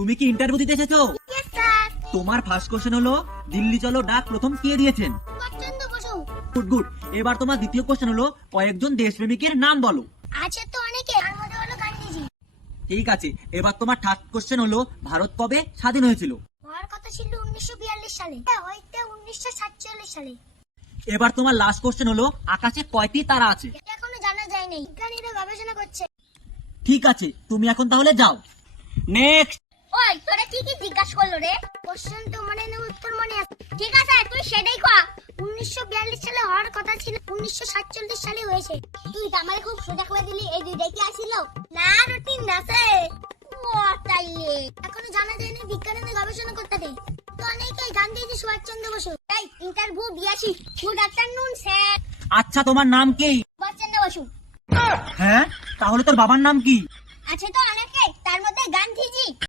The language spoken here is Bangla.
তুমি কি ইন্টারভিউ দিতে এসেছো? Yes sir. তোমার ফার্স্ট কোশ্চেন হলো দিল্লি চলো ডাক প্রথম কে দিয়েছেন? সুভাষচন্দ্র বসু। Good good. এবার তোমার দ্বিতীয় কোশ্চেন হলো কয়েকজন দেশপ্রেমিকের নাম বলো। আছে তো অনেকে, তার মধ্যে হলো গান্ধীজি। ঠিক আছে, এবার তোমার থার্ড কোশ্চেন হলো ভারত কবে স্বাধীন হয়েছিল? হওয়ার কথা ছিল 1942 সালে, হইতে 1947 সালে। এবার তোমার লাস্ট কোশ্চেন হলো আকাশে কয়টি তারা আছে? এটা এখনো জানা যায়নি, বিজ্ঞানীরা গবেষণা করছে। ঠিক আছে, তুমি এখন তাহলে যাও। নেক্সট। ওই তোরা কি কি জিজ্ঞাসা করলো রে? কোশ্চেন তো মনে নেই, উত্তর মনে আছে। ঠিক আছে তুই সেটাই কর। 1942 সালে হওয়ার কথা ছিল, 1947 সালে হয়েছে। তুই তো আমারে খুব সোজা করে দিলি। এই দুইটাই কি আসিল? না রুটিন আছে। ও তাইলে এখনো জানা যায়নি, বিজ্ঞানীদের গবেষণা করতে দে। তো অনেকেই গান্ধীজি, সুভাষচন্দ্র বসু। এই ইন্টারভিউ দিয়েছি। Good afternoon sir. আচ্ছা, তোমার নাম কি? সুভাষচন্দ্র বসু। হ্যাঁ, তাহলে তোর বাবার নাম কি? আছে তো